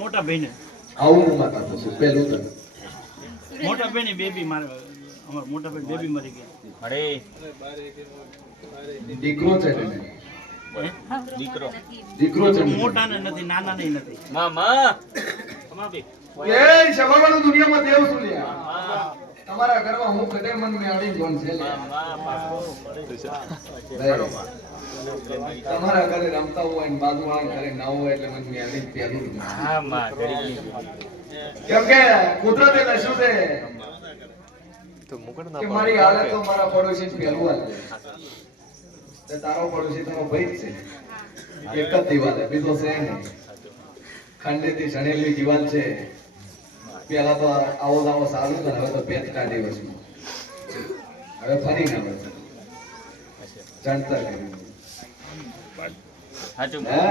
મોટા ભાઈને આવું માતા તો પેલું તો મોટા ભાઈની બેબી મારે અમાર મોટા ભાઈ બેબી મરી ગઈ. અરે દીકરો છે ને દીકરો દીકરો છે મોટા ને નથી, નાના ને નથી. મામા એ સવાવાળું દુનિયામાં દેવ શું લ્યા તમારા ઘરમાં હું કદે મન મે આડી કોણ છે તમારા ઘરે રમતા હોય ને બાજુવાળા ઘરે ના હોય એટલે મન મે આડી પેલું હા માં ગરીબ કેમ કે કુદરતે લખ્યું છે કે મારી હાલત તો મારા પડોશી પેલું હાલ છે તારો પડોશી તારો ભાઈ જ છે એક જ દિવાલ છે બીજો છે ને ખંડેથી સણેલી દિવાલ છે પેલા તો આવો દાવો સારું તો હવે તો પેચ કાઢી વસ્તુ હવે ફરી ના આવે ચણતર કરી સાચું હે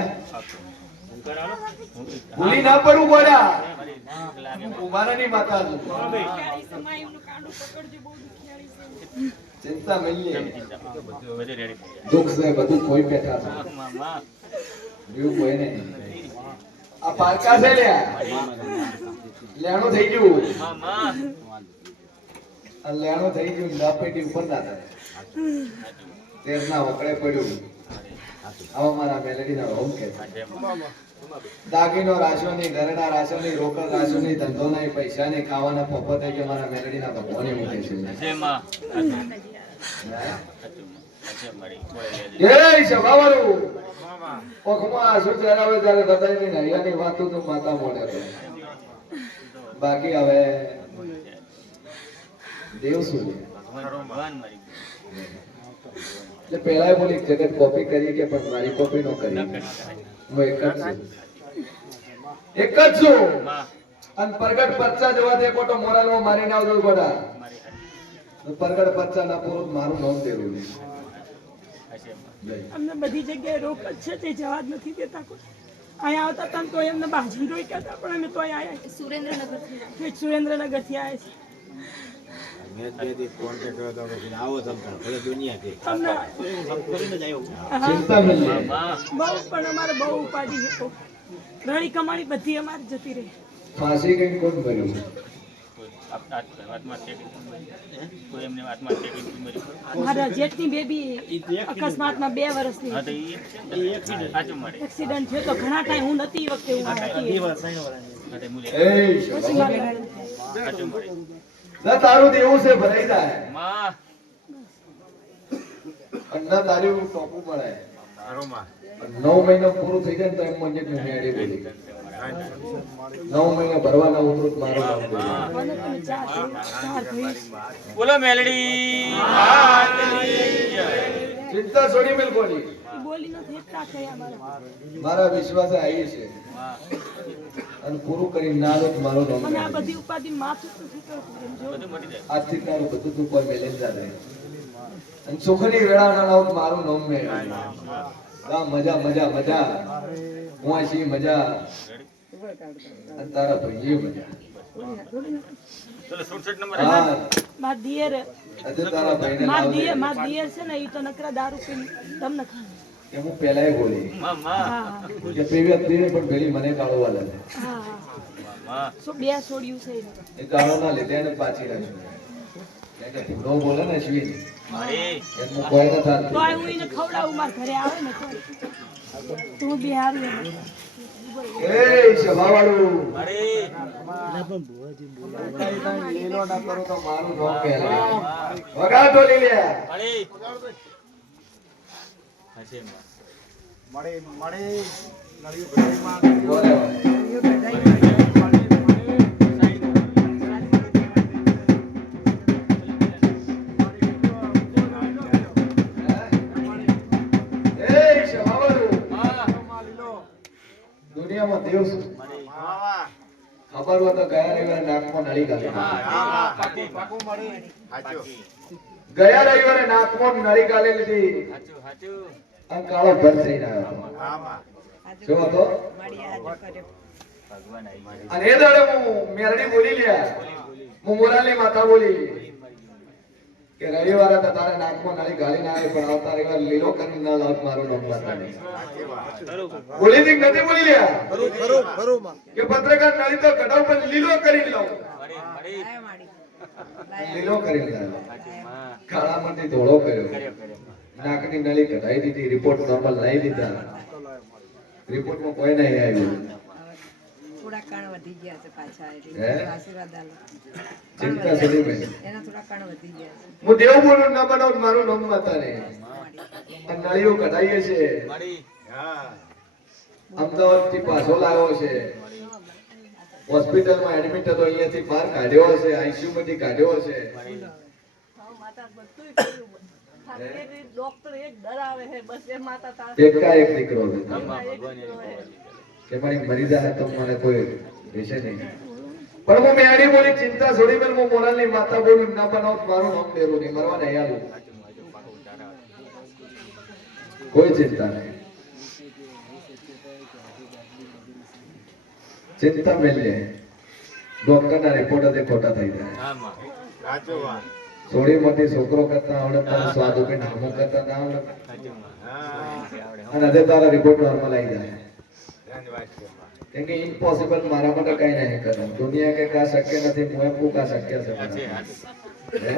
ભૂલી ના પડું બોલ્યા ઉમારાની માતા છું ચિંતા મળીએ દુઃખ છે બધું કોઈ બેઠા છે મામા એવું કોઈ નહીં આ પારકા છે લ્યા લેણું થઈ ગયું મામા આ લેણું થઈ ગયું ના પેટી ઉપર ના થાય તેરના વકડે પડ્યું આવા મારા મેલેડીના રોમ કે દાગીનો રાશો નહીં ઘરના રાશો નહીં રોકડ રાશો નહીં ધંધો નહીં પૈસા નહીં ખાવાના પોપો થઈ ગયા મારા મેલેડીના ભગવાને મૂકે છે જય માં જય સભાવાળું ઓખમાં આંસુ ચહેરાવે ત્યારે બધાય નહીં હૈયાની વાતો તો માતા મોડે તો બાકી હવે દેવ શું છે ભગવાન મરી એટલે પેલા બોલી જગત કોપી કરી કે પણ મારી કોપી નો કરી હું એક જ છું અને પ્રગટ પરચા જોવા દે કોટો મોરાલમાં મારી ના આવજો ગોડા પ્રગટ પરચા ના પૂરું મારું નામ દેવું અમને બધી જગ્યાએ રોક જ છે તે જવા જ નથી દેતા કોઈ અહીંયા આવતા હતા તો એમને બાજુ રોક્યા હતા પણ અમે તો અહીંયા આવ્યા સુરેન્દ્રનગર થી આવ્યા બહુ પણ અમારે બહુ ઉપાધિ હતો રણી કમાણી બધી અમારી જતી રહી ફાંસી કઈ કોણ ભર્યું મારા જેઠની બેબી અકસ્માતમાં 2 વર્ષની એક્સિડન્ટ થયો તો ઘણા ટાઈમ હું નથી વખતે હું ના તારું દેવું છે ભરાઈ જાય અને ના તારું ટોપું મળે 9 મહિના પૂરું થઈ જાય ને તો એમ મને મેળી બોલી 9 મહિના ભરવાના ઉતરું મારું બોલો મેલડી ચિંતા છોડી મેલ કોની બોલી નથી એટલા થયા મારા વિશ્વાસે આવી છે અને પૂરું કરી ના લો મારો નામ મને આ બધી ઉપાધિ માથું નથી કરતું આજથી તારું બધું તું પર બેલેન્સ આવે અને સુખની વેળા ના લાવ મારું નામ મે આ મજા મજા મજા હું આશી મજા અને તારા ભાઈ મજા ચલો 67 નંબર હા માર દિયર આજે તારા ભાઈને માર લાવ દિયર છે ને ઈ તો નકરા દારૂ પીને તમને ખાય કે હું પહેલાય બોલી મામા કે પેવી પીવે પણ પેલી મને કાળો વાલે છે હા મામા સો 2 છોડ્યું છે એ કાળો ના લીધે એને પાછી રાખ્યું કે નો બોલે ને શિવ મારી એનું કોઈ ન થાત તો આ હું એને ખવડાવું માર ઘરે આવે ને તો હું બિહારી એ સભાવાળું મારી લીલો ના કરો તો મારું નામ પહેલા વગા તો લઈ લે મારી હશે બોલે દુનિયામાં દેવ શું ખબર હોય તો ગયા રવિવારે નાકમાં નળી ગાલી ગયા રવિવારે નાકમાં નળી ગાલી લીધી અને કાળો ભર થઈ રહ્યો શું હતો અને એ દાડે હું મેરડી બોલી લ્યા હું મોરાલની માતા બોલી કે રવિવારે તો તારે નાકમાં નળી ગાળી ના આવે પણ આવતા રવિવાર લીલો કરીને ના લાવ મારું નામ બતાવે. બોલી દી નથી બોલી લ્યા કે પત્રકાર નળી તો કઢાવ પણ લીલો કરી લઉં. લીલો કરી લાવ. કાળા માંથી ધોળો કર્યો. નાકની નળી કઢાઈ દીધી, રિપોર્ટ નોર્મલ લઈ લીધા. રિપોર્ટમાં કોઈ નહીં આવ્યું. થોડા કાણ વધી ગયા છે પાછા હે? એટલે આશીર્વાદ આલો. ચિંતા છોડી ભાઈ. એના થોડા કાણ વધી ગયા છે. હું દેવ બોલું ના બનાવું મારું નામ બતાને. આ નળીઓ કઢાઈએ છે. અમદાવાદ થી પાછો લાવ્યો છે. હોસ્પિટલમાં એડમિટ હતો, અહીંયાથી બહાર કાઢ્યો છે, આઈસીયુ માંથી કાઢ્યો છે. ડોક્ટર એક ડરાવે છે બસ એ માતા તારા એકાએક દીકરો છે. ભગવાન કે મારી મરી જાય તો મને કોઈ રહેશે નહીં. પણ હું મેડી બોલી ચિંતા છોડી મેં હું મોરાલની માતા બોલું ના બનાવ મારું નામ દેરું નહીં, મરવા નહીં આલું. કોઈ ચિંતા નહીં. ચિંતા મેલે ડોક્ટરના રિપોર્ટ જ ખોટા થઈ જાય. સોળી મોટી છોકરો કરતા આવડે તારે સ્વાદ ઉપે નામો કરતા ના આવડે અને અધે તારા રિપોર્ટ નોર્મલ આવી જાય. કેમ કે ઇમ્પોસિબલ મારા માટે કઈ નહીં કરે. દુનિયા કે કા શક્ય નથી, હું એમ કા શક્ય છે. હે?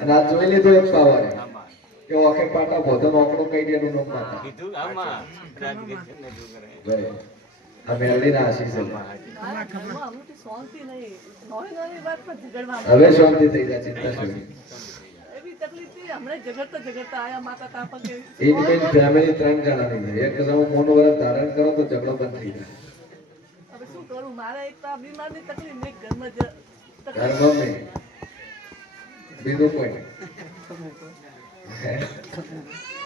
અને આ જોઈ લીધું એક પાવર કે ઓકે પાટા ભોધન ઓકડો કઈ દે એનું નામ માતા. ભાઈ આ મેરડી ના આશીષ છે. શાંતિ નહીં નોની નોની વાત પર ઝઘડવા હવે શાંતિ થઈ જાય. ચિંતા છોડી. એવી તકલીફ થી હમણાં ઝઘડતા આયા માતા તાપા કે એક બેન ફેમિલી 3 જણાની છે. એક જણો મોનું વરસ ધારણ કરો તો ઝઘડો બંધ થઈ જાય. હવે શું કરું મારે એક તો આ બીમારની તકલીફ એક ઘરમાં ઘરમાં નહીં, બીજું કોઈ નહીં. હે?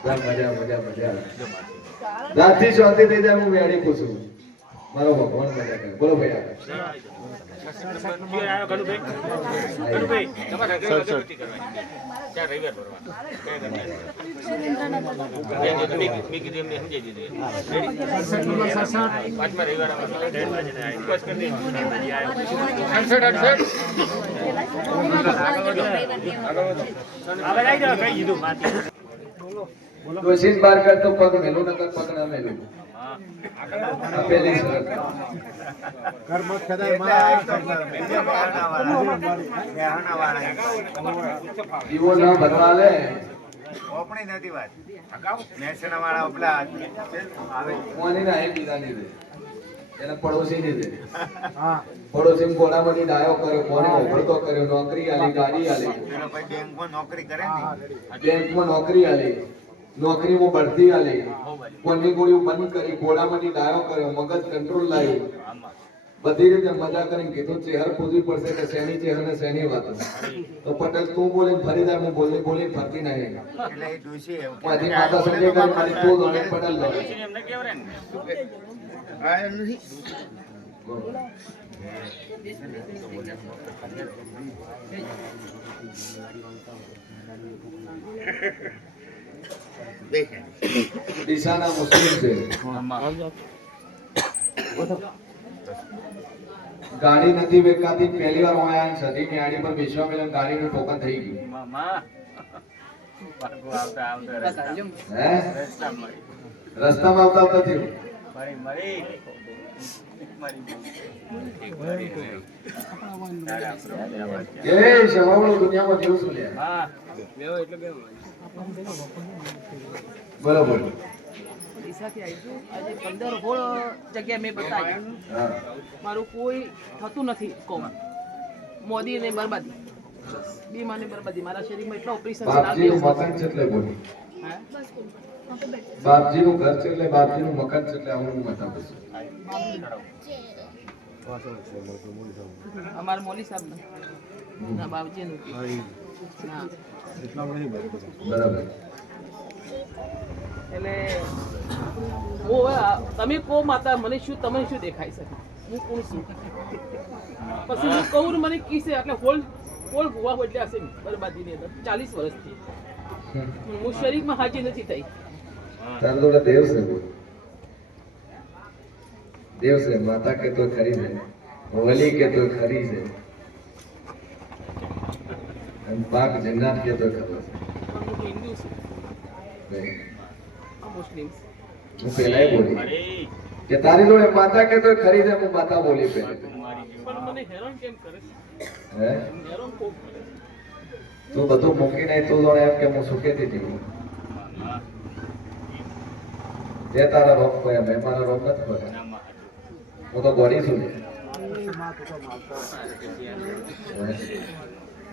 જા મજા મજા મજા. રાતથી શાંતિ થઈ જાય. હું વેડી પૂછું મારો ભગવાન મજા કરે. બોલો ભાઈ આગળ. કોશિશ બાર કરતો પગ મેલું નકર પગ ના મેલું. આ પહેલી શરત. જીવો ના ભરવા લે. કોની ના એ બીજાની છે. એને પડોશીની છે. પડોશી કોણામાંથી ડાયો કર્યો, કોને ઓગળતો કર્યો, નોકરી આલી, ગાડી આલી, બેંકમાં નોકરી આલી, નોકરીમાં બઢતી આલી, કોની ગોળીઓ બંધ કરી, કોણામાંથી ડાયો કર્યો, મગજ કંટ્રોલ લાવ્યું, બધી રીતે મજા કરીને કીધું ચહેર પૂજવી પડશે કે શેની ચહેર ને શેની વાતો. તો પટેલ તું બોલીને ફરી જાય, હું બોલી ફરતી નહીં. મારી માતા સંજય કરી મારી તું દોડે પટેલ દોડે. દિશાના મુસ્લિમ છે. ગાડી નથી વેચાતી. પહેલી વાર હું આયા સદી ની આડી પર બેસવા મેલે ગાડીનું ટોકન થઈ ગયું. હે? રસ્તામાં આવતા થયું. એ શવાળો દુનિયામાં જેવું શું લે. બરોબર. ડીસાથી આવી છું. આજે 15-16 જગ્યાએ મેં બતાવ્યું. મારું કોઈ થતું નથી. કોમ મોદી ને બરબાદી, બીમાની બરબાદી. મારા શરીરમાં એટલા ઓપરેશન બાપજીનું મકાન છે એટલે બોલી. બાપજીનું ઘર છે એટલે બાપજીનું મકાન છે એટલે આવું બતાવું છું. અમારા મોલી સાહેબ ના બાપજીનું ના. બરાબર. એટલે હું તમે કહો માતા મને શું તમને શું દેખાય છે? હું કોણ છું? પછી હું કહું ને મને કીશે એટલે હોલ ગોવા બદલે હશે ને બરબાદીની અંદર 40 વર્ષથી હું શરીરમાં હાજી નથી થઈ. તાર જોડે દેવ છે. દેવ છે. માતા કે તો ખરી છે, વલી કે તો ખરી છે. અને પાક જન્નાત કહેતો ખરો છે. પણ હું તો હિન્દુ છું ભાઈ, આ મુસ્લિમ હું પહેલાય બોલી મારી કે તારી જોડે માતા કહેતો ખરી છે, હું માતા બોલી પહેલી. પણ મને હેરાન કેમ કરે છે હે હેરાન કોક કરે છે. તું બધું મૂકીને તું જોડે એમ કે હું સુખેથી જીવું. મામા તે તારા રોગ ખોયા, મેં મારા રોગ નથી ખોયા. નામા હું તો ગોળી છું લે.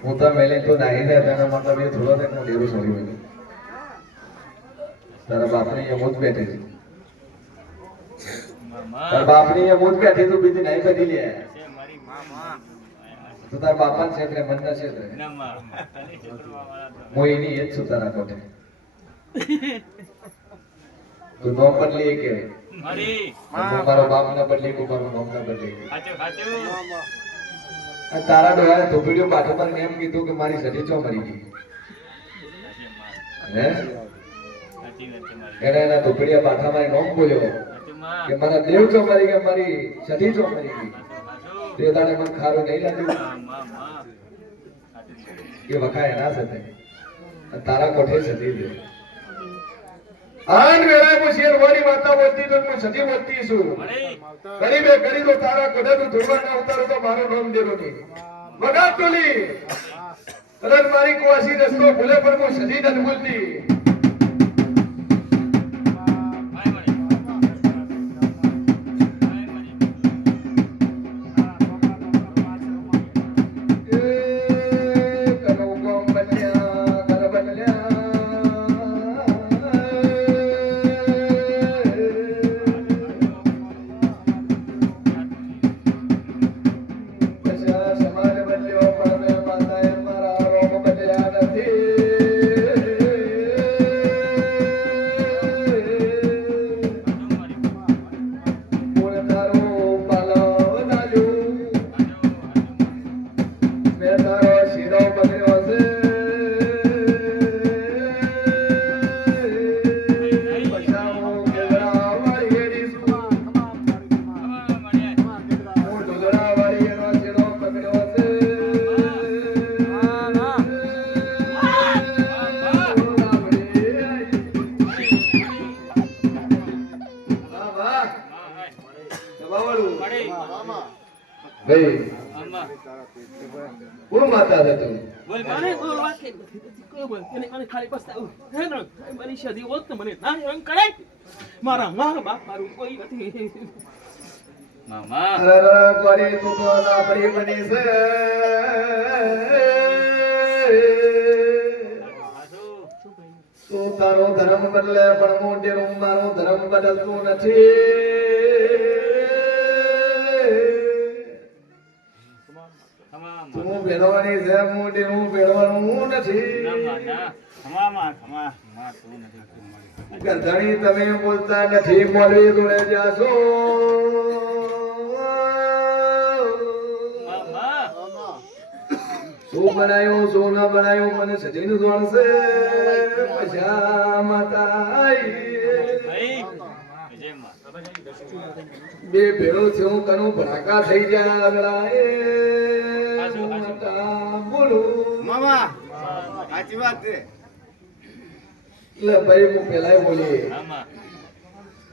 હું તો મેલી તું નાહી દે તેનો મતલબ એ થોડો છે કે હું ડેરું છોડી હોય. તારા બાપની એમ જ બેઠી છે. મામા તારા બાપની એમ જ બેઠી તું બીજી નહીં બેઠી લે. છે મારી મામા તું તારા બાપાને ક્ષેત્રે મનના ક્ષેત્રે નામા ખાલી છોકરવા વાળા તો હું એની એ જ છું તારા કોઠે. તું નોમ બદલી એ કે મારી હું મારો બાપ ના બદલી તું મારું નોમ ના બદલી. સાચું સાચું અને તારા ડોહાએ ધોપડીઓ પાછો પર એમ કીધું કે મારી સજી ચો મરી ગઈ. હે સાચી વાત છે મારી એને એના ધોપડીયા પાછા મારી નોમ બોલ્યો સાચું માં કે મારા દેવ ચો મરી ગયા, મારી સજી ચો મરી ગઈ. સાચું તે દાડે મને ખારું નહીં લાગ્યું. મામા સાચું એ વખાય ના સાથે અને તારા કોઠે સજી દે. આન વેળાએ હું શેરવાની માતા બોલતી તો હું સજી બોલતી છું. મારી ગરીબે ગરીબો તારા કોઠે તું ધોરવા ના ઉતારો તો મારો નામ દેરો નહીં. વગાડ ટોલી અરે મારી કુવાસી રસ્તો ભૂલે પણ હું સજી નથી બોલતી. મારી મારી ભાઈ મામા કોણ માતા છે તું? બોલ મને મારી કોઈ વાત કેમ નથી થતી? કોઈ બોલ એને મને ખાલી પસ્તાવું હે ને મારી સદી હોત ને મને ના એમ કરે મારા મા બાપ મારું કોઈ નથી મામા અરર ગોરી તું તો નાપડી બની છે. તું તારો ધર્મ બદલે પણ મોઢેરું મારો ધર્મ બદલતું નથી. તું ભેળવાની છે મોઢેરું ભેળવાનું નથી. ગરધણી તમે બોલતા નથી, મોરવી જોડે જાશો. શું બનાયું શું ન બનાયું મને સજીનું જોણશે. પછા માતા આઈ. બે ભેળો થયું કનું ભડાકા થઈ જાય આગળાએ. માતા બોલું મામા સાચી વાત છે. એટલે ભાઈ હું પેલા બોલી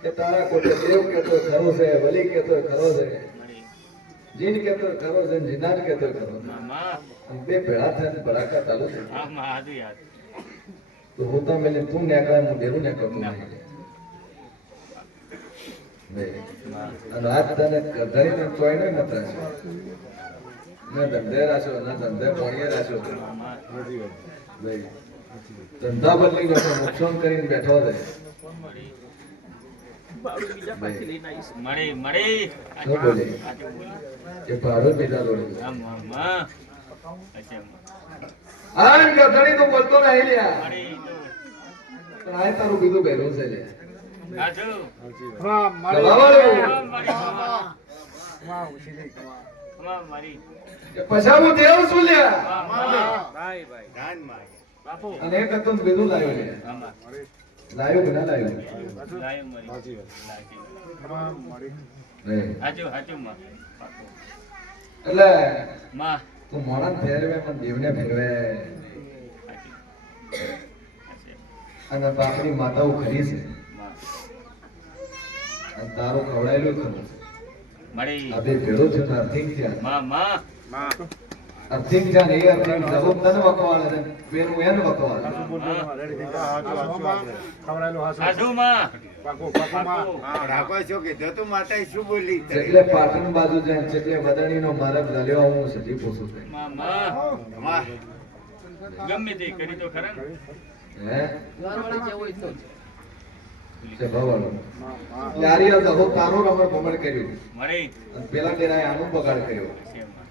કે તારા કોટે દેવ કેતો ખરો છે, વલી કેતો ખરો છે, જીન કેતો ખરો છે, જીનાર કેતો ખરો છે. અને બે ભેળા થઈને ભડાકા ચાલુ છે. તો હું તો મેલે તું નેકળે હું ડેરું નેકળતું નહીં. અને આજ તને ગરધણીને ચોય નહીં મત રાખ્યો, ને ધંધે રાખ્યો, ને ધંધે પોણીએ રાખ્યો. ભાઈ ધંધા બદલી ગયો, નુકસાન કરીને બેઠો છે. બાળું બીજા પાછી લઈને આવીશ મળી મળી શું બોલી એ ભાડું બીજા જોડે મામા આન ગધડી તો બોલતો નહીં લ્યા. મળી પણ આ તારું બીજું બહેરું છે લ્યા. સાચું હા મારી દબાવાનું. મળી કે પછા હું દેવ છું લ્યા. ભાઈ ભાઈ જાન મારી બાપુ અને એક હતું બીજું લાવ્યો લ્યા. લાવ્યો કે ના લાવ્યો? નહીં. સાચું સાચું માં એટલે માં તું મોણસ ફેરવે પણ દેવને ફેરવે. અને બાપની માતાઓ ખરી છે અને તારું ખવડાયેલું ખરું છે. મળી આ બે ભેળું છે અર્થિંગ થયા. માં અર્થિંગ થયા ને એ અર્થિંગ જવાબ તને વખવાડે છે બેનું એને વખવાડે. સાસુ માં રાખો છો કે જતું માતા શું બોલી એટલે પાટણ બાજુ જાય એટલે બદણીનો માર્ગ ચાલ્યો હું સજી પૂછું છું. માં ગમે તે કરી તો ખરા ને હે ઘરવાળી જેવો એટલો જ. છે ભવાનો યારી આ દહો તારો રમણ ભમણ કર્યું મળી અને પેલા તેરાએ આનું બગાડ કર્યો. છે માં.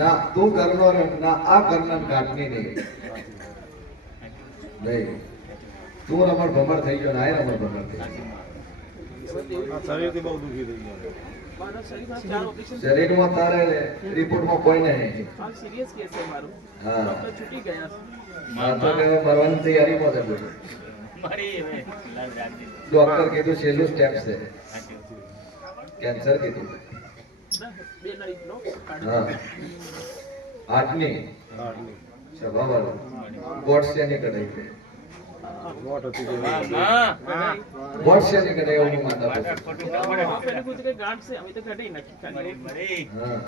ના તું ઘરનો ને ના આ ઘરના કાટની નહીં. નહીં તું રમણ ભમણ થઈ ગયો ને આ રમણ ભમણ થઈ ગયો. મારા શરીરમાં 4 ઓપરેશન શરીરમાં તારે રિપોર્ટમાં કોઈ નહીં. હાલ સિરિયસ કેસ છે મારું. હા ડોક્ટર છૂટી ગયા છે. આ તો કે મરવાની તૈયારીમાં છે બધું. મળી હવે લાલ રાખજે. ડોક્ટર કીધું છેલ્લું સ્ટેપ છે સાચું. કેન્સર કીધું. ના, 2 નળીનો હા આઠની સ્વભાવવાળું ગોટ શેની કઢાઈ છે માં ગોટ શેની કઢાઈ એવું માતા માતા પૂછે. ખોટું ના પડે. પેલું કીધું કે ગાંઠ છે અમે તો કઢાઈ નાખી ખાલી. મળી હા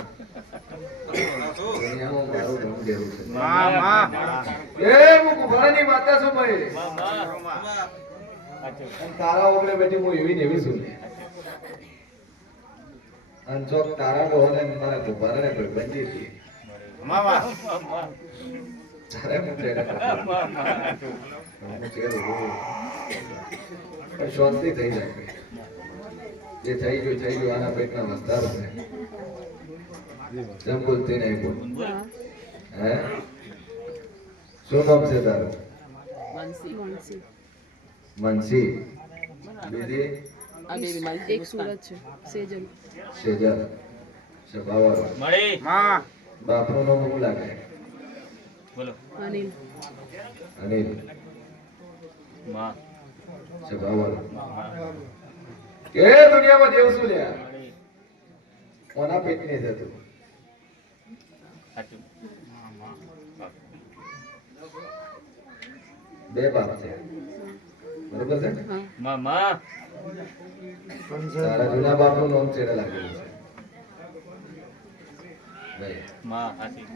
દુનિયામાં મારું ઘણું દેવું છે. એ હું કુંભારની માતા છું ભાઈ. સાચું. અને તારા ઓગળે બેઠી હું એવી ને એવી છું. અને ચોક તારા ડોહને ને મારા કુંભારને ભાઈબંધી હતી. તારે હું ચેડે કરતો. હું ચેડું છું. પણ શાંતિ થઈ જાય. જે થઈ ગયું આના પેટના વસ્તાર છે. જેમ બોલતી નહીં બોલ. હે શું નામ છે તારું? માનસી. મનસી. બીજી આ બેબી મારી એક સુરત છે સેજલ સેજલ. સ્વભાવવાળો. મળી બાપનું નામ શું લાગે? બોલો અનિલ અનિલ. માં સ્વભાવવાળો. એ દુનિયામાં દેવ શું લ્યા? મળી કોના પેટની છે તું? સાચું. બે બાપ છે બરોબર છે? માં તારા જૂના બાપનું નામ ચેડે લાગેલું છે નહીં. માં હાથી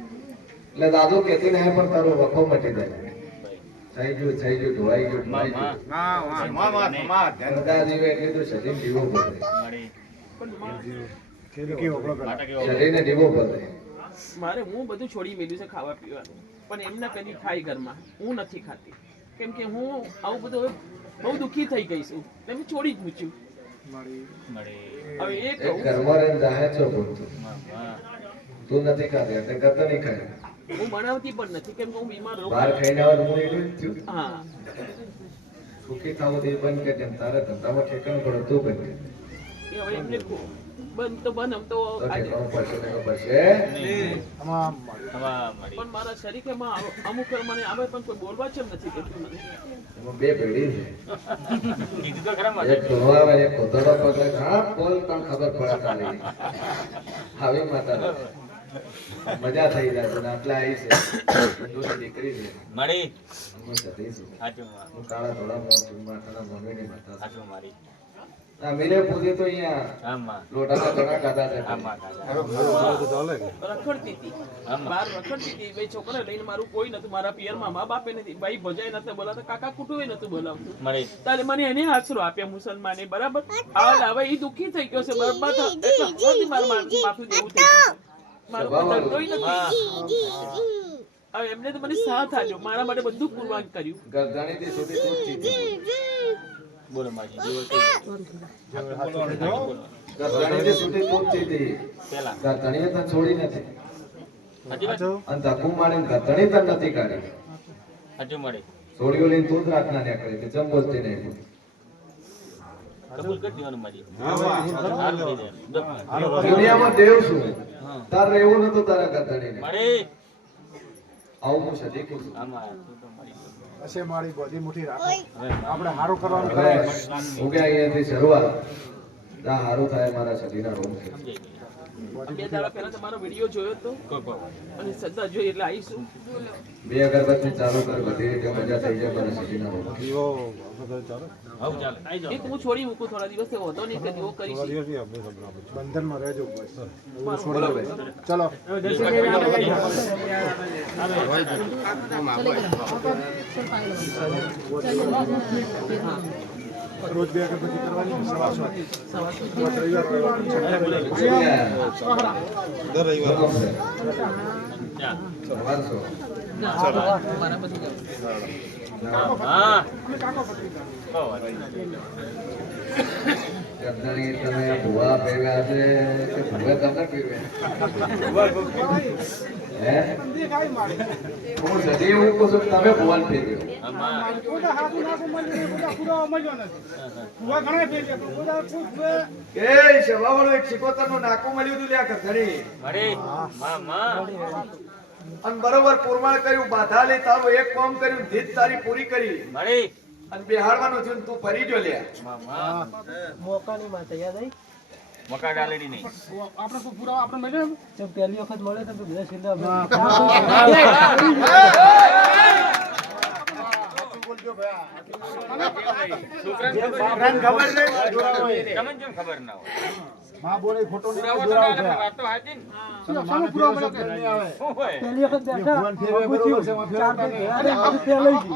એટલે દાદુ કેતી નહીં પણ તારો વખો મટી જાય. થઈ ગયું ઢોળાઈ ગયું માં ઢોળાઈ માં ગયું. બધા જીવે એટલે તો શરીર જીવો પડે. મળી પણ માતા કેવો શરીરને જીવો પડે. મારે હું બધું છોડી મેલ્યું છે ખાવા પીવાનું પણ એમને કદી ખાઈ ઘરમાં હું નથી ખાતી કેમ કે હું આવું બધું હવે બહુ દુઃખી થઈ ગઈ છું એટલે મેં છોડી જ મૂક્યું. મળી હવે એ એક કહું ઘરમાં રહીને જાહે છો બોલતું. માં તું નથી ખાતી એટલે કરતો નહીં ખાય. હું બનાવતી પણ નથી કેમ કે હું બીમાર રહું. બહાર ખાઈને આવે તો હું એટલું જ થયું. હા સુખી થાવું તો એ બંધ કે કેમ તારે ધંધામાં ઠેકાણું પડે તું બંધ કર. એ હવે એમને બંધ તો બંધ આમ તો તો આજે ઠેકાણું પડશે ને ખબર છે. હવા મળી પણ મારા શરીરમાં અમુક વાર મને આવે પણ કોઈ બોલવા જ નથી દેતું મને. એમાં બે પેઢી છે. કીધું તો ખરા એક માતા ઢોળો આવે એક કોતરડો પકડે. હા બોલ તને ખબર પડે ખાલી. આવી માતા મજા થઈ જાય છે ને આટલા આવી છે હિન્દુની દીકરી છે. મળી હું સતી છું. સાચું માં હું કાળા ધોળા માતાના મમ્મીની માતા છું. સાચું મારી આ મીરે પૂજે તો અહીંયા હા માં લોટામાં ઘણા ખાધા છે. હા માં દાદા રખડતી હતી બહાર રખડતી હતી બે છોકરા લઈને મારું કોઈ નતું મારા પિયરમાં મા બાપે નથી ભાઈ ભજાય નતું બોલાવતા કાકા કુટુંબે નતું બોલાવતું મળી તારે મને એને આશરો આપ્યા મુસલમાને બરાબર હાલ હવે એ દુઃખી થઈ ગયો છે બરબાદ એટલે હજી મારું માથું જેવું થઈ ગયું મારું કોઈ ધંધોય નથી હવે એમને તો મને સાથ આપ્યો મારા માટે બધું કુરબાન કર્યું ગરદાણીથી સુધી તું જ જીતી. બોલો માજી ગરદાણીથી સુધી તું જ જીતી. પેલા ગરદાણીએ તને છોડી નથી. સાચી વાત અને ધક્કું મારીને ગરદાણી તને નથી કાઢી. સાચું મળી છોડીઓ લઈને તું જ રાતના નીકળે કે જમ બોલતી નહીં. કબૂલ કરી દેવાનું માજી હાલ કરી દે દુનિયામાં દેવ છું તારે એવું નતું તારા ગરદાણીને. મળી આવું હું સદી કહું છું. આમાં તું તો મળી હશે મારી બધી મુઠ્ઠી રાખો હવે આપણે સારું કરવાનું હવે હું કે અહીંયાથી શરૂઆત જા હારું થાય મારા સદીના રોગ છે. સમજાઈ ગયું. બે દાડા પહેલા તમારો વિડીયો જોયો તો અને શ્રદ્ધા જોઈ એટલે આવીશું. બે અગરબત્તી ચાલુ કર, બધી રીતે મજા થઈ જાય મારા સદીના રોગ. હવે ચાલે. એક હું છોડી મૂકું થોડા દિવસ તો વધો નહીં કે એવો કરીશ. બંધનમાં રહેજો બસ. બોલો ભાઈ. ચલો રોજ બે અગરબત્તી કરવાની સવાસો રવિવાર દર રવિવાર સવારસો. હા ચંદણી તમે ભૂવા પહેર્યા છે કે ભૂવે તમને પહેર્યા? હે? હું સદી એવું કહું છું કે તમે ભૂવાને પહેર્યો. એ સભાવાળો એક સિકોતરનું નાકું મળ્યું હતું લ્યા ઘડી. મળી માં અને બરોબર પુરમાળ કર્યું, બાધા લઈ તારું એક કામ કર્યું, જીત તારી પૂરી કરી મળી અને બેહાડવાનું થયું ને તું ફરી જો લ્યા. મોકાની માતા યાદ આવી? મકા ડાલેડી નહીં. આપણે કોઈ પુરાવા આપણે મળ્યો એમ? પહેલી વખત મળે તો બધા છેલ્લા છોકરાને ખબર નહીં તમને કેમ ખબર ના હોય? માં બોલે ખોટો નહીં પુરાવો તો જોડાવ ના છે. આવે, વાત તો સાચી ને. શાનો પુરાવો મળ્યો કે નહીં આવે? શું હોય? પહેલી વખત બેઠા ભગવાન ફેરવે બરોબર છે, માં ફેરવતા નહીં. અરે આ ફેલાઈ ગઈ.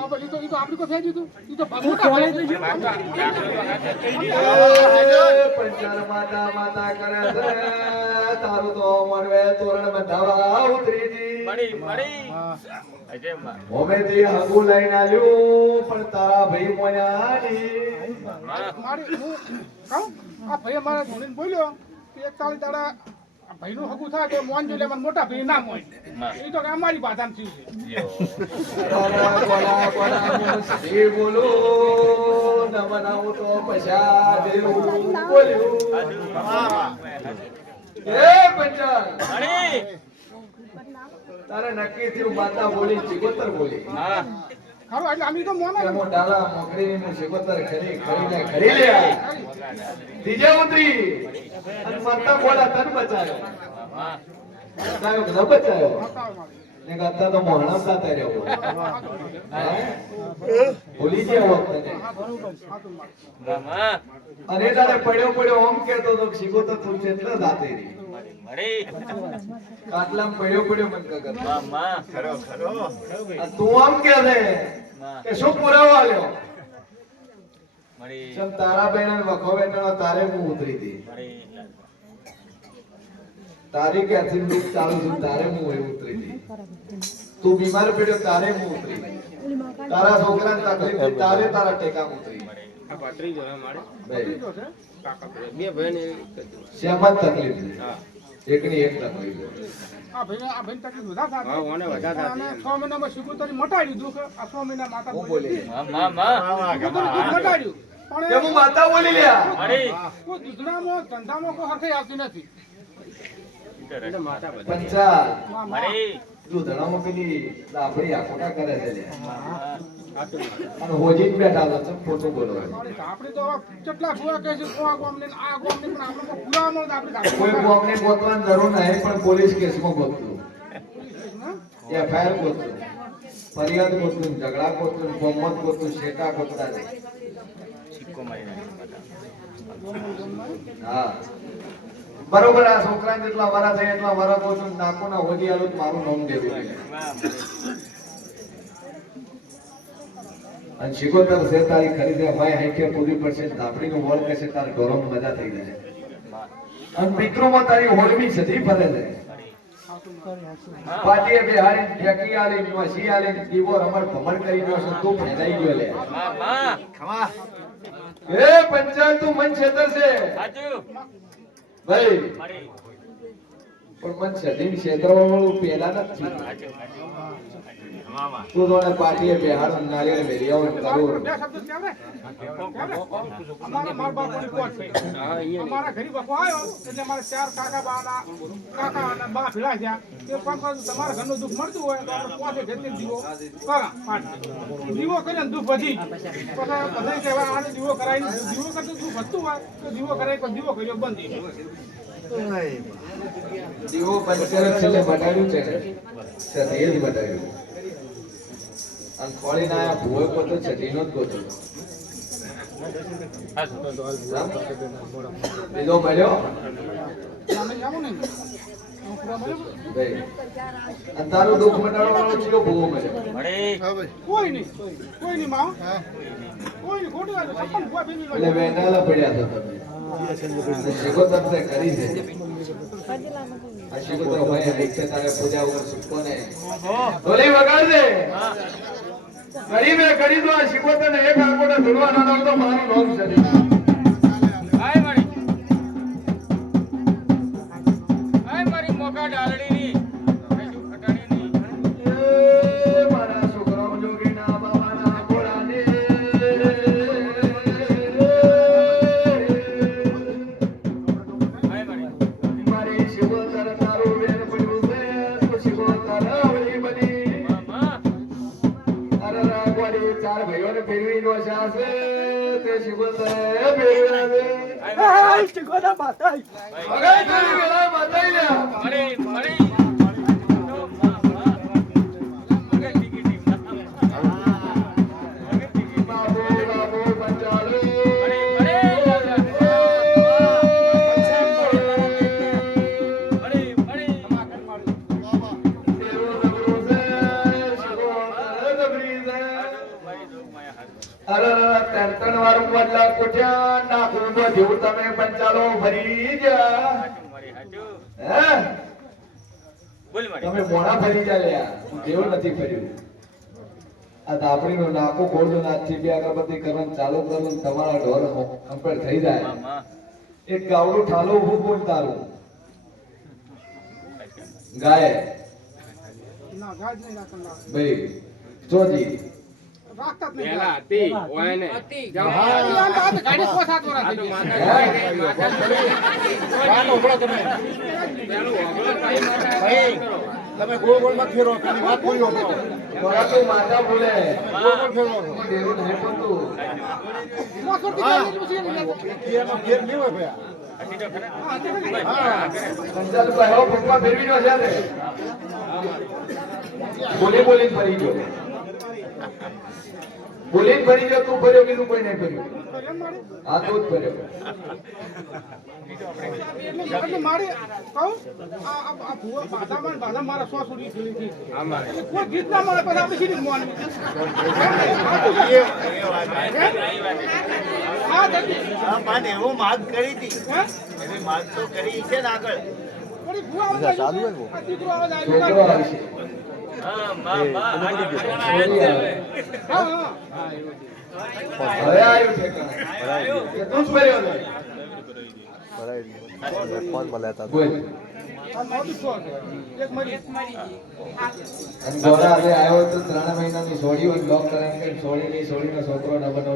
આપણી કોઈ ફેંકી દીધું ઈ તો ફેલાઈ તો ગયું. એ પંચાલ માતા માતા કરે છે, તારું તો મળવે તોરણ બંધાવા ઉતરી જી. મળી મળી અજય માં હોમેથી હગું લઈને આલ્યું પણ તારા ભાઈ મોન્યા નહીં. મારી હું કહું આ ભાઈ અમારા ધોળીને બોલ્યો કે 41 દાડા ભાઈનું હગું થાય તો મોન જોઈ લે, મને મોટા ભાઈ ના મોન. એ તો કે અમારી બાધામાં થયું છે. કોના કોના કોના મું સધી બોલું, ન બનાવું તો પછા દેવું બોલ્યું. એ પંચાલ મળી તારે નક્કી થયું માતા બોલી ચિકોતર બોલી. હા ખરું એટલે અમે તો મોના કે હું ડાલા મોકરીની હું ચિકોતર ખરી લે ત્રીજે ઉતરી અને માતા બોલા તન બચાયો. બચાયો કે ન બચાયો? ને કરતા તો મોહણા સાથે રહ્યો. ભૂલી ગયા વખત ને. મામા અને તારે પડ્યો પડ્યો ઓમ કહેતો તો શીખોતર તું છે એટલે દાતે રહી. મળી કાટલામાં પડ્યો પડ્યો મન કગર. મામા ખરો ખરો અને તું આમ કે છે કે શું પુરાવો આલ્યો? મળી ચમ તારા બહેન વખો વેટણો તારે હું ઉતરી હતી. મળી તારી ક્યાંથી દુઃખ ચાલુ છું તારે હું એ ઉતરી હતી. તું બીમાર પડ્યો તારે હું ઉતરી હતી. તારા છોકરાને તકલીફ થઈ તારે તારા ટેકા ઉતરી. બે ભાઈ શેમાં જ તકલીફ છે? એકની એક તકલીફ છે. આ ભાઈ તકલીફ વધારે થાય. અને 6 મહિનામાં શીખોતરી મટાડ્યું દુઃખ. આ 6 મહિના માતા હું બોલી. બોલી મામા શીખોતરી દુઃખ મટાડ્યું. પણ કે હું માતા બોલી લ્યા. મળી કોઈ દૂધણામાં ધંધામાં કોઈ હરખાઈ આવતી નથી. પંચાલ મળી તું ધણામાં પેલી લાપડી આખોટા કરે છે લ્યા. અને હોજી જ બેઠા છો ચમ ખોટું બોલો. આપણે તો હવે કેટલા ભૂવા કહે છે આ ગામને ને આ ગામને, પણ આપણે કોઈ પુરાવા મળે તો આપણે કોઈ કોમને ગોતવાની જરૂર નહીં પણ પોલીસ કેસમાં ગોતતું, એફઆઈઆર ગોતતું, ફરિયાદ ગોતતું, ઝઘડા ગોતતું, ગોમત ગોતતું, શેટા ગોતતા નહીં. સિક્કો મારી નાખ્યો. હા બરોબર. આ છોકરા જેટલા વારા થાય એટલા વારા ગોતું, નાકોના હોજી આલું તો મારું નામ દેવું જોઈએ. અને શિકોતર છે તારી ખરીદે ભાઈ હાઈકે પૂરી પડશે, ધાપડીનું વળ કહેશે તારે ઢોરોમાં મજા થઈ જશે. અને પિતૃમાં તારી હોળવી સધી ફરે છે. પાટીએ બેહાડી ઠેકી આલી મસી આલી દીવો રમણ ભમણ કરી ગયો છે, તું ફેલાઈ ગયો લે. મામા ખમા એ પંચાલ તું મન છેતર છે સાચું ભાઈ. મળી પણ મને સદી ક્ષેત્રમાં વાળું પહેલા નથી તું જોડે પાટીએ બેહાડો નારિયેળ મેરિયાઓ કરું બે શબ્દ કેવડે? અમારા માર બાપુની કોટ છે. અમારા ઘરે બકો આવ્યો એટલે અમારે 4 કાકા અને બા ભેળા થયા. તે પણ તમારા ઘરનું દુઃખ મળતું હોય તો આપણે પોતે ઘેરથી દીવો કરા પાટી. દીવો કરીને દુઃખ વધી. પછી બધા કહેવાય આને દીવો કરાવીને દીવો કરતો દુઃખ વધતું હોય તો દીવો કરાવી પણ દીવો કર્યો બંધ થઈ ગયો. દીવો બંધ કરે છેલ્લે બતાવ્યું છે ને સદીએ જ બતાવ્યું અને ખોળી ના આયા ભૂવો પોતો છડીનો જ ગોતો બીજો મળ્યો આને જામો નહીં. હું પૂરા મળ્યો? ભાઈ અને તારું દુઃખ મટાડવા વાળો ચીલો ભૂવો મળ્યો કોઈ નહીં માં. કોઈ નહીં ખોટી વાત છે. સપન ભૂવા ભેગી એટલે વેનાલા પડ્યા હતા તમે શિકોતર તે કરી છે આ શિકોતર ભાઈ આઈছে તારે પૂજા ઉપર સુકો ને ઢોલી વગાડ દે ગરીબે કરી દો આ શિકોતર ને એક આંકોડા ધોડવા ના દો તો મારું નોમ છે હાય મારી મોકા ડાલડીની કશું ખટાડીની એ મારા છોકરાઓ જોગીના બાબાના ભોળાને મારી શિકોતર તારું બેન પડ્યું છે તો શિકોતર આવડી બની અરે રાગવાડી ચાર ભાઈઓને ફેરવી નો છે તે શિકોતર ફેરવી શીખોતા માતા વગાઈ કરી વેલા માતાઈ લે બાબો બાબો પંચાલો ત્રણ વાર બદલા કોઠ્યા નાખું બધું તમે પંચાલો ફરી ગયા હે તમે મોડા ફરી ગયા લ્યા જેવું નથી ફર્યું આ દાપડી નો નાકો ખોડો નાચી બે અગરબત્તી કરવાનું ચાલુ કરવું તમારા ઢોર કમ્પેર થઈ જાય એક ગાવડું ઠાલો ઉભું કોણ તારું ગાય ના ગાજ નહીં રાખતા. ભાઈ જોજી રાખતા જ નહીં. ગાડી પોસા તોરા થઈ તમે ગોળ ગોળ માં ફેરો ખાલી વાત પૂરી હોતો મોરા તો માતા બોલે ગોળ ગોળ ફેરો દેવું નહીં પડતું ફેરમાં ફેર નહીં હોય ભયા પંચાલ ભાઈઓ પપ્પા ફેરવી નો છે ને બોલી ફરી ગયો બોલી ફરી ગયો તું ફર્યો કીધું કોઈ નહીં ફર્યું આ તો જ ફર્યો એટલે મારે કહું આ ભૂવા બાધા મારા 100 સુધી ગયેલી હતી. કોઈ ગીત ના મળે પછી આપણે સીધી મોનવી. હા દાદી. માને એવું માગ કરી હતી હે? એની માગ તો કરી છે ને આગળ વળી ભૂવા આવે છે. આ દીકરો આવે છે. છોકરો આવશે હા હા હવે આવ્યું ઠેકાણે કે તું જ ફર્યો ને બોલ આ મોટું છો છે. એક મરી અને ગોરા આજે આવ્યો તો 3 મહિનાની સોડી હોય લોક કરાવીને કઈ સોડીનો છોકરો ન બનવો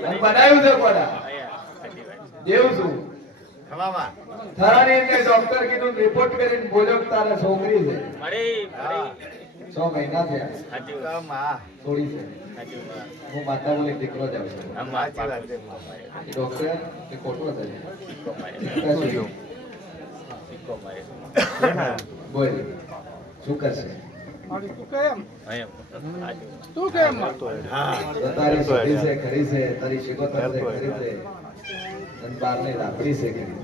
અને બનાવ્યું છે કોડા દેવ છું ખવામાં થરાની કે ડોક્ટર કીધું રિપોર્ટ કરીને બોલ્યો કે તારા છોકરી છે 6 મહિના થયા ખમા થોડી છે હું માતા બોલે દીકરો જ આવશે સાચી વાત છે ડોક્ટર કે ખોટું હતું બોલ શું કરશે મારી તું કેમ તું કેમ તારી સોડી છે ખરી છે તારી શિકોતર છે ખરી છે અને બારની રાપડી છે ખરી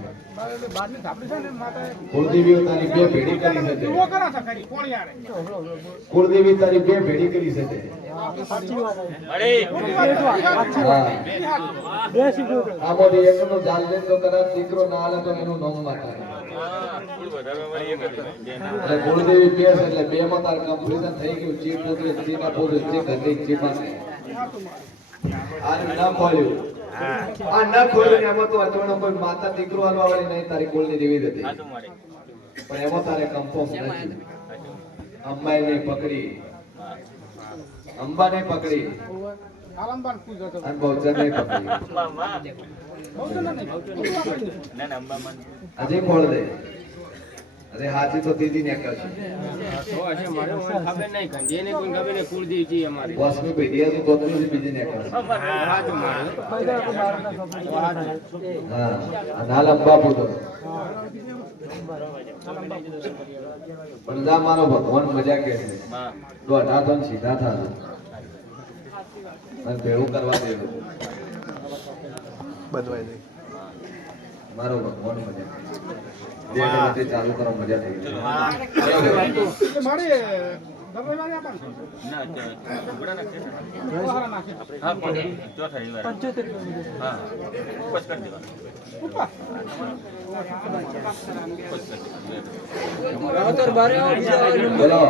છે બારની ધાપડી છે ને માતા કુળદેવીઓ તારી બે ભેડી કરી છે દીવો કરે છે ખરી કોણ યારે કુળદેવી તારી બે ભેડી કરી છે તે. હા આમાંથી એકનો જાલ દે તો કદાચ દીકરો ના હાલે તો એનું નામ માતા એટલે કુળદેવી બે છે એટલે બે માં તાર કમ્પ્લીશન થઈ ગયું ચી પુત્ર ચી ના પુત્ર ચી ઘરની ચી પાસે આ નામ બોલ્યું આ ન ખોલ્યું ને એમાં તો અચોણો કોઈ માતા દીકરો હાલવા વાળી નહીં, તારી કુળની દેવી હતી. સાચું મળે. પણ એમાં તારે કંપો નથી. અંબાઈ ને પકડી, અંબા ને પકડી, આલમબાન પૂજો તો અને બહુચર ને પકડી. અંબામાં. બહુ તો નથી ના ના અંબામાં. આજે ખોળ દે. અરે હાથી તો દીદી ને કરશે. બસની પેઢી હતું ગોતરું બીજી ને કરશે. હા, નાલ અંબા પૂતો. પણ જા મારો ભગવાન મજા કે છે. માં. તો અઢાતો ને સીધા થા અને ભેળું કરવા દેવું. મારો ભગવાન મજા કે છે. જે ગમે તે ચાલુ કરો, મજા થઈ ગઈ. એટલે મારે દરરોજ મારે આપવાનું ના અત્યારે ઘોડા નાખે ને. બહાર નાખે હા પણ ચોથા રવિવારે. હા ઉપવાસ કરી દેવાનો. ઉપર ઉપવાસ કરી દેવાનો. બોલો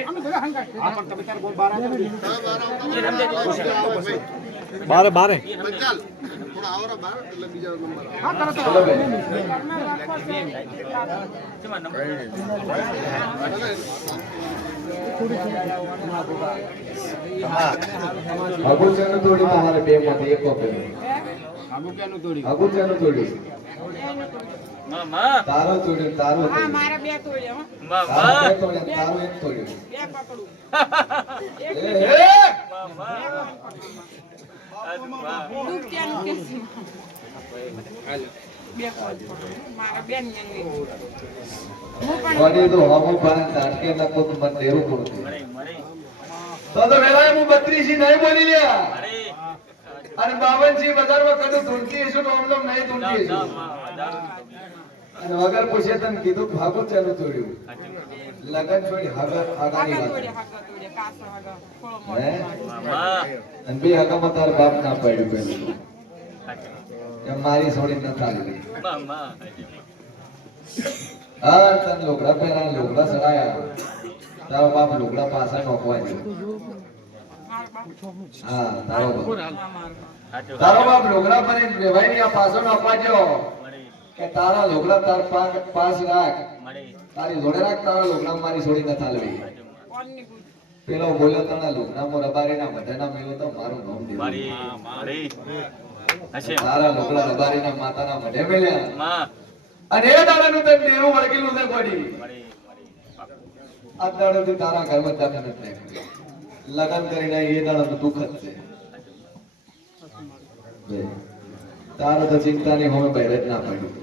અમે બધા હંગાય આ પણ તમે તાર બોલ બહાર આવે હા તરત બોલો બેન. શેમાં નંબર? અગુચાનું તોડી તમારે બે માંથી એક કોપી. અગુચાનું તોડી. માં માં. તારો તોડ્યું, તારો હા તોડ્યું. મારા બે તોડ્યા હો. માં તારો માં. બે તોડ્યા, તારું એક તોડ્યું. બે પકડું એ, માં માં. દુખ્યાનું કે છે. બે પકડું. મારા બેન ને હું પણ વળી તો હમું ભાન તાટકે નકો તો મન દેવું પડતું. મરે મરે તો વેલાએ હું 32 નહીં બોલી લ્યા. મરે. અને 52 બજારમાં કદું ધૂંઢતી હશું તો આમ નહીં ધૂંઢતી ના હશું. માં દારૂ. અને વગર પૂછે તને કીધું ભાગો ચાલુ તોડ્યું. લગન છોડી હાગાની હાગા વાત. તોડ્યા કાસો હાગા ફળો હે? માં માં. અને બે હાગામાં તાર બાપ ના પાડ્યું પેલું. કે મારી છોડી ન ચાલી. માં માં. હા તને લુગડા પહેરા, લુગડા સડાયા. તારો બાપ લુગડા પાછા નોખવા ગયો. હા તારો બાપ. સાચું. તારો બાપ લુગડા પર વેવાઈ આ પાછો નોખવા ગયો. મરે કે તારા લુગડા તાર પાસ રાખ, મરે. તારી જોડે રાખ, તારા લુગડા મારી છોડી ન ચાલવી. કોણની ગુજ પેલો બોલ્યો તારા લુગડામાં રબારીના મઢાના મેળો તો મારું નામ દેવું. મારી મારી હશે તારા લુગડા રબારીના માતાના મઢે મેલ્યા. માં. અને એ દાડાનું તને ડેરું વળગેલું છે પડી. મરે મરે. આ દાડાથી તારા ઘરમાં દખલ જ નહીં. લગન કરીને એ દાડાનું દુઃખ જ છે. બે. તારે તો ચિંતાની હોમે બહેર જ ના પડ્યું.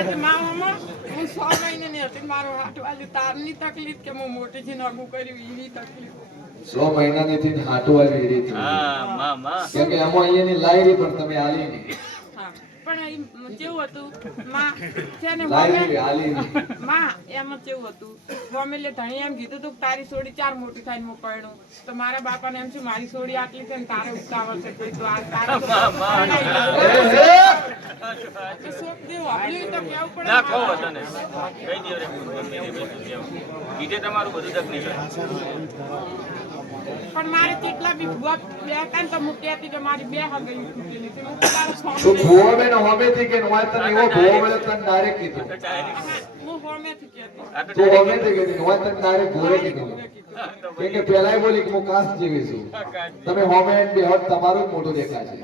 અને મામામાં હું 6 મહિનાની હતી મારો હાથ વાલી તારની તકલીફ કે હું મોટી થી નગું કર્યું એવી તકલીફ 6 મહિનાની થી હાટુ આવી રહી હતી. હા માં માં. કેમ કે આમાં અહીંયાની લાયરી પણ તમે આલી નહીં. હા પણ એમ કેવું હતું માં છે ને લાયરી આલી નહીં. માં એમાં કેવું હતું ફોમિલે ધણી એમ કીધું તું કે તારી સોડી 4 મોટી થઈને હું પરણું તો મારા બાપાને એમ છે મારી સોડી આટલી છે ને તારે ઉતાવળ છે કોઈ તો આ તારે તો તો શોખ દેવો આપણે તો કેવું પડે ના કહો તને કઈ દે રે ગમે તે વસ્તુ કેવું કીધે તમારું બધું તક નહીં પણ મારે કેટલા બી ભૂવા બે કાન તો હું કહેતી કે મારી બે હગઈ તૂટેલી છે હું તારો તું સોખ ભૂવો બેન હોમેથી કે નોય તને એવો ભૂવો મળ્યો તને ડાયરેક્ટ કીધું. હું હોમેથી કહેતી તું હોમેથી કીધું નોય તને ડાયરેક્ટ ભૂવે કીધું. કેમ કે પેલાય બોલી કે હું કાસ જેવી છું. તમે હોમે બે હોત તમારું જ મોટું દેખાશે.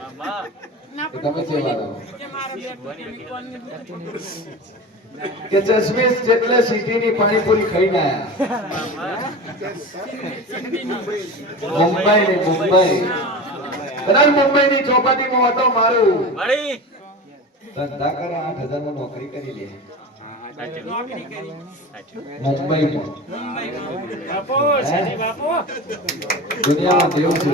ના કે પણ તમે છે વાળો. કે મારા બે તૂટેલી કોણની બુદ્ધિ કે જસ્મીસ જેટલે સિટીની પાણીપુરી ખાઈને આયા. મુંબઈ ની મુંબઈ. કદાચ મુંબઈની ચોપાટીમાં હતો મારું. મળી ધંધા કરે 8,000 માં નોકરી કરી લે. નોકરી કરી મુંબઈમાં. દુનિયામાં દેવ છે.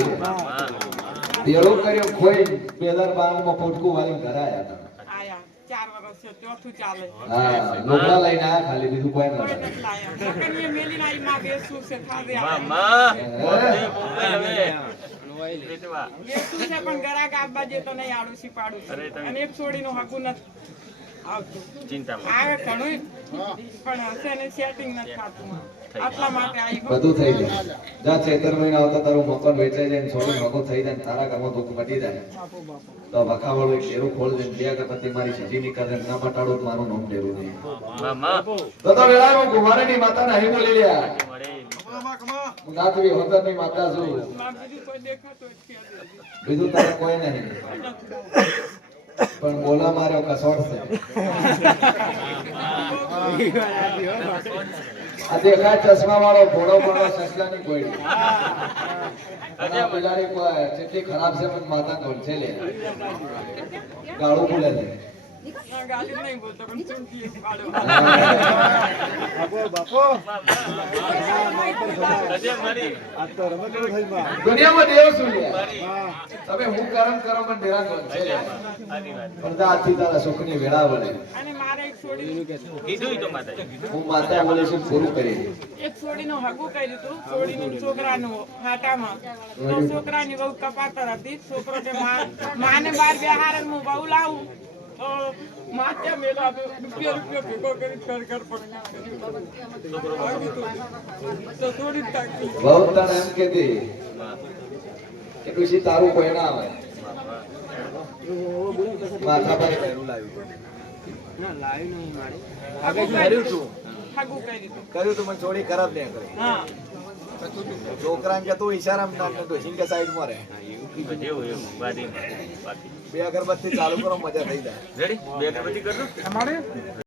દેવો કર્યો કોઈ 2012 માં પોટકું વાળી ઘરે આયા હતા. આયા 4 વર્ષ છે ચોથું ચાલે હા લોકડા લઈને આયા ખાલી બીજું કોઈ કોઈ નતું. નથી લાયા નકરની મેલીને આઈ માં બેસું છે ખાધે માં આવે માં બોલતી બોલે હવે બેટવા બેસું છે પણ ગરાક આપવા જે તો નહીં આડુસી પાડું અરે છે તમે- અને એક છોડીનું હકું નથી આવતું ચિંતામાં આવે ઘણું પણ હશે ને સેટિંગ નથી થતું એટલા માટે આવી બધું થઈ જાય જા ચૈતર મહિના આવતા તારું મકાન વેચાઈ જાય ને છોડી મોકો થઈ જાય ને તારા ઘરમાં દુઃખ મટી જાય તો વખાવાળું એક ડેરું ખોલ દે બે અગરબત્તી મારી સીધી નીકળે ના મટાડું તો મારું નામ ડેરું નહીં મામા તો વેળામાં કુમારની માતાના અહીં બોલી લ્યા મળે હું નાથવી હોતરની માતા છું બીજું કોઈ દેખાતું જ નથી. બીજું તારે કોઈ નહીં પણ બોલા માર્યો કસોટ છે આ દેખાય ચશ્મા વાળો ભોળો ભોળો સસલાની કોઈ પેલાની જેટલી ખરાબ છે પણ માતા કોણ છે લે ગાળું બોલે છે ના, ગાલી નહીં બોલતો પણ ચૂંટીએ પાડો. અજય મારી દુનિયામાં દેવ શું લે તમે હું કરમ કરો પણ ડેરા કોણ છે લે આની વાત પણ દાથી તારા સુખની વેળા વળે અને મારે એક છોડી કીધું તો માતાજી હું માતા બોલે છે પૂરું કરી એક છોડીનું હગું કર્યું હતું છોડીનું છોકરાનું હાટામાં તો છોકરાની બહુ કપાતર હતી છોકરો કે માને બાર બેહારે હું બહુ લાવું તો માથે મેલા રૂપિયા ભેગો કરી ઘર તો થોડી તાકી બહુ તને એમ કહેતી કે પછી તારું કોઈ ના આવે માથા પર પહેરું લાવ્યું હગું કર્યું હતું કર્યું તું મને થોડી ખરાબ નહીં કરે હા છોકરાને કે તું ઈશારામાં નાખ ને ડોશીને કે સાઈડમાં રહે એવું એવું બાકી બે અગરબત્તી ચાલુ કરો મજા થઈ જાય રેડી બે અગરબત્તી કરજો અમારે